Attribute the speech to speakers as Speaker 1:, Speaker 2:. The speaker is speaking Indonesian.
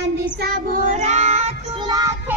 Speaker 1: Andi Sabura Kulaku